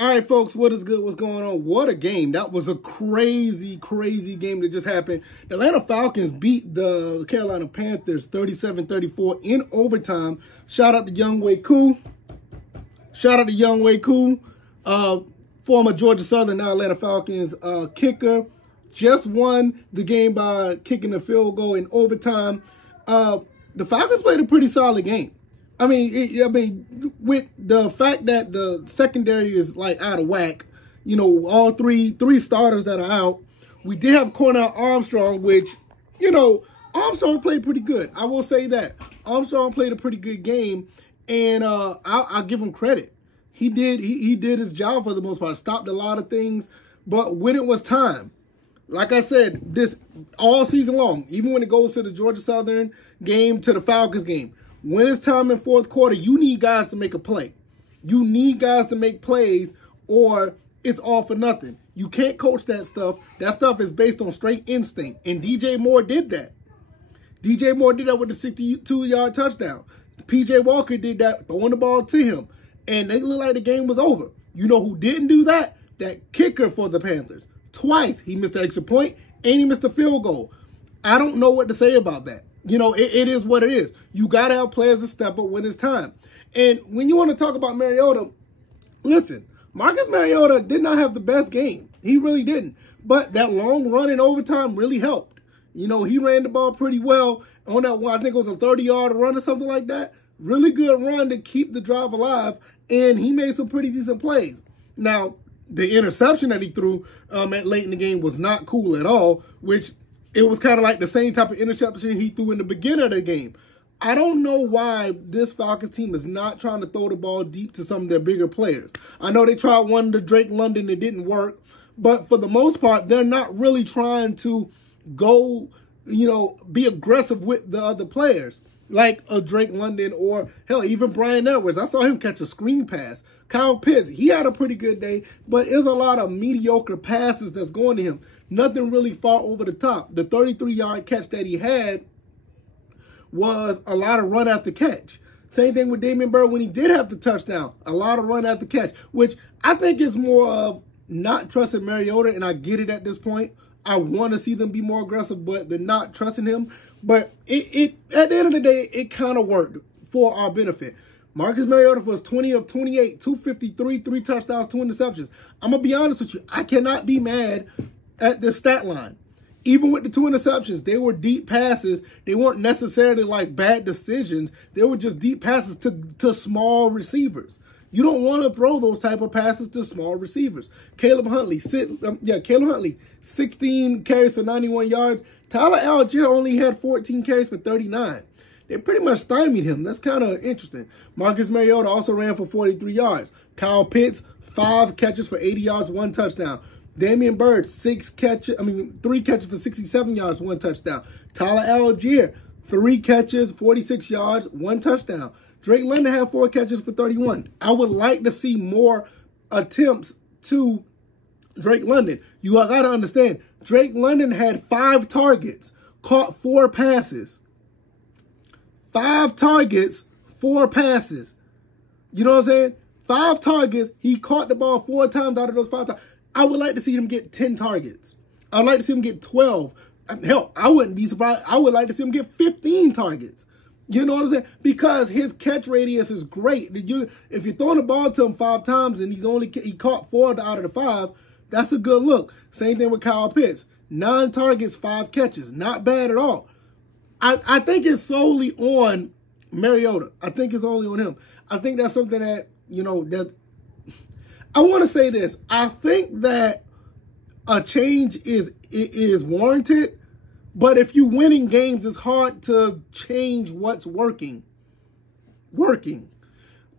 All right, folks, what is good? What's going on? What a game. That was a crazy, crazy game that just happened. The Atlanta Falcons beat the Carolina Panthers 37-34 in overtime. Shout out to Younghoe Koo. Former Georgia Southern, now Atlanta Falcons kicker. Just won the game by kicking a field goal in overtime. The Falcons played a pretty solid game. I mean, with the fact that the secondary is like out of whack, you know, all three starters that are out. We did have Cornell Armstrong, which, you know, Armstrong played pretty good. I will say that Armstrong played a pretty good game, and I'll give him credit. He did his job for the most part. Stopped a lot of things, but when it was time, like I said, this all season long, even when it goes to the Georgia Southern game, to the Falcons game. When it's time in fourth quarter, you need guys to make a play. You need guys to make plays or it's all for nothing. You can't coach that stuff. That stuff is based on straight instinct. And DJ Moore did that. DJ Moore did that with the 62-yard touchdown. PJ Walker did that, throwing the ball to him. And they looked like the game was over. You know who didn't do that? That kicker for the Panthers. Twice he missed the extra point and he missed a field goal. I don't know what to say about that. You know, it is what it is. You got to have players to step up when it's time. And when you want to talk about Mariota, listen, Marcus Mariota did not have the best game. He really didn't. But that long run in overtime really helped. You know, he ran the ball pretty well on that one. I think it was a 30-yard run or something like that. Really good run to keep the drive alive. And he made some pretty decent plays. Now, the interception that he threw at late in the game was not cool at all, which it was kind of like the same type of interception he threw in the beginning of the game. I don't know why this Falcons team is not trying to throw the ball deep to some of their bigger players. I know they tried one to Drake London. It didn't work. But for the most part, they're not really trying to go, you know, be aggressive with the other players. Like a Drake London or, hell, even Brian Edwards. I saw him catch a screen pass. Kyle Pitts, he had a pretty good day, but there's a lot of mediocre passes that's going to him. Nothing really far over the top. The 33-yard catch that he had was a lot of run after catch. Same thing with Damian Bird when he did have the touchdown. A lot of run after catch, which I think is more of not trusting Mariota, and I get it at this point. I want to see them be more aggressive, but they're not trusting him. But it at the end of the day, it kind of worked for our benefit. Marcus Mariota was 20 of 28, 253, 3 touchdowns, 2 interceptions. I'm going to be honest with you. I cannot be mad at the stat line. Even with the 2 interceptions, they were deep passes. They weren't necessarily like bad decisions. They were just deep passes to small receivers. You don't want to throw those type of passes to small receivers. Caleb Huntley, 16 carries for 91 yards. Tyler Algier only had 14 carries for 39. They pretty much stymied him. That's kind of interesting. Marcus Mariota also ran for 43 yards. Kyle Pitts, 5 catches for 80 yards, 1 touchdown. Damian Bird, 3 catches for 67 yards, 1 touchdown. Tyler Algier, 3 catches, 46 yards, 1 touchdown. Drake London had 4 catches for 31. I would like to see more attempts to Drake London. You got to understand, Drake London had 5 targets, caught 4 passes. 5 targets, 4 passes. You know what I'm saying? 5 targets. He caught the ball 4 times out of those 5 times. I would like to see him get 10 targets. I'd like to see him get 12. Hell, I wouldn't be surprised. I would like to see him get 15 targets. You know what I'm saying? Because his catch radius is great. If you're throwing the ball to him 5 times and he caught 4 out of the 5, that's a good look. Same thing with Kyle Pitts. 9 targets, 5 catches. Not bad at all. I think it's solely on Mariota. I think it's only on him. I think that's something that, you know, that I want to say this. I think that a change is warranted, but if you're winning games, it's hard to change what's working.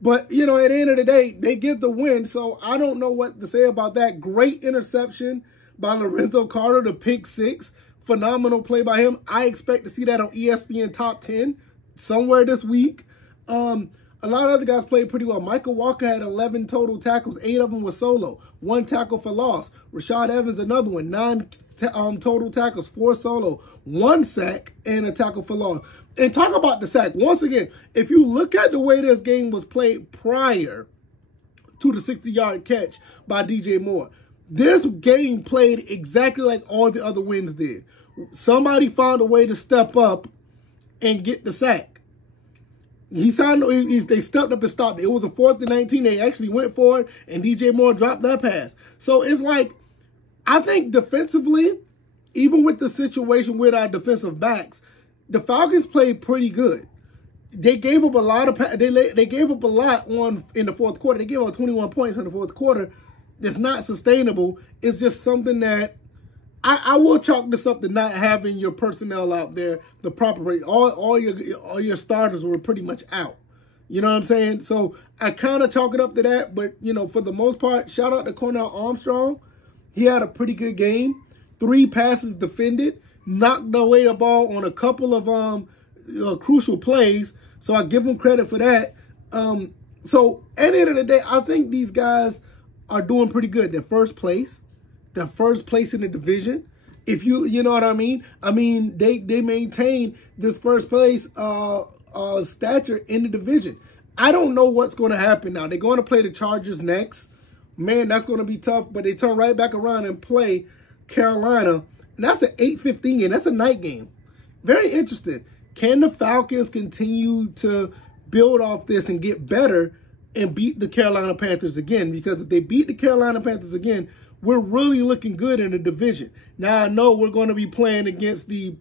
But, you know, at the end of the day, they get the win, so I don't know what to say about that. Great interception by Lorenzo Carter, the pick 6. Phenomenal play by him. I expect to see that on ESPN Top 10 somewhere this week. A lot of other guys played pretty well. Michael Walker had 11 total tackles. 8 of them were solo. 1 tackle for loss. Rashad Evans, another one. 9 total tackles. 4 solo. 1 sack and a tackle for loss. And talk about the sack. Once again, if you look at the way this game was played prior to the 60-yard catch by DJ Moore. This game played exactly like all the other wins did. Somebody found a way to step up and get the sack. They stepped up and stopped it. It was a 4th and 19. They actually went for it, and DJ Moore dropped that pass. So it's like, I think defensively, even with the situation with our defensive backs, the Falcons played pretty good. They gave up a lot of they gave up a lot in the fourth quarter. They gave up 21 points in the fourth quarter. That's not sustainable. It's just something that I will chalk this up to not having your personnel out there the proper way. All your starters were pretty much out. You know what I'm saying? So I kind of chalk it up to that. But, you know, for the most part, shout out to Cornell Armstrong. He had a pretty good game. 3 passes defended. Knocked away the ball on a couple of crucial plays. So I give him credit for that. So at the end of the day, I think these guys are doing pretty good. They're first place. They're first place in the division. If you know what I mean? I mean, they maintain this first place stature in the division. I don't know what's going to happen now. They're going to play the Chargers next. Man, that's going to be tough. But they turn right back around and play Carolina. And that's an 8:15 game. That's a night game. Very interesting. Can the Falcons continue to build off this and get better and beat the Carolina Panthers again? Because if they beat the Carolina Panthers again, we're really looking good in the division. Now, I know we're going to be playing against the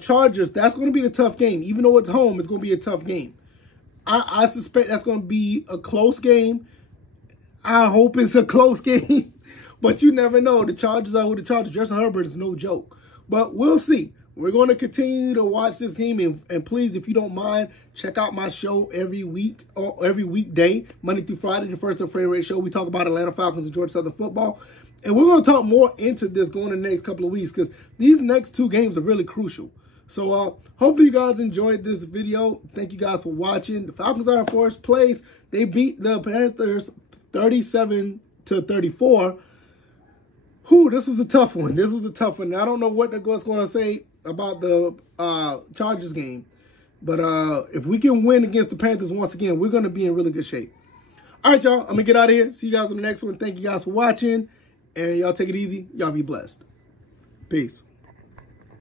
Chargers. That's going to be the tough game. Even though it's home, it's going to be a tough game. I suspect that's going to be a close game. I hope it's a close game. But you never know. The Chargers are who the Chargers. Justin Herbert is no joke. But we'll see. We're going to continue to watch this game. And please, if you don't mind, check out my show every week or every weekday, Monday through Friday, the First and Frame Rate Show. We talk about Atlanta Falcons and Georgia Southern football. And we're going to talk more into this going in the next couple of weeks because these next 2 games are really crucial. So hopefully you guys enjoyed this video. Thank you guys for watching. The Falcons are in first place. They beat the Panthers 37-34. Whew, this was a tough one. This was a tough one. I don't know what what's going to say about the Chargers game. But if we can win against the Panthers once again, we're going to be in really good shape. All right, y'all. I'm going to get out of here. See you guys on the next one. Thank you guys for watching. And y'all take it easy. Y'all be blessed. Peace.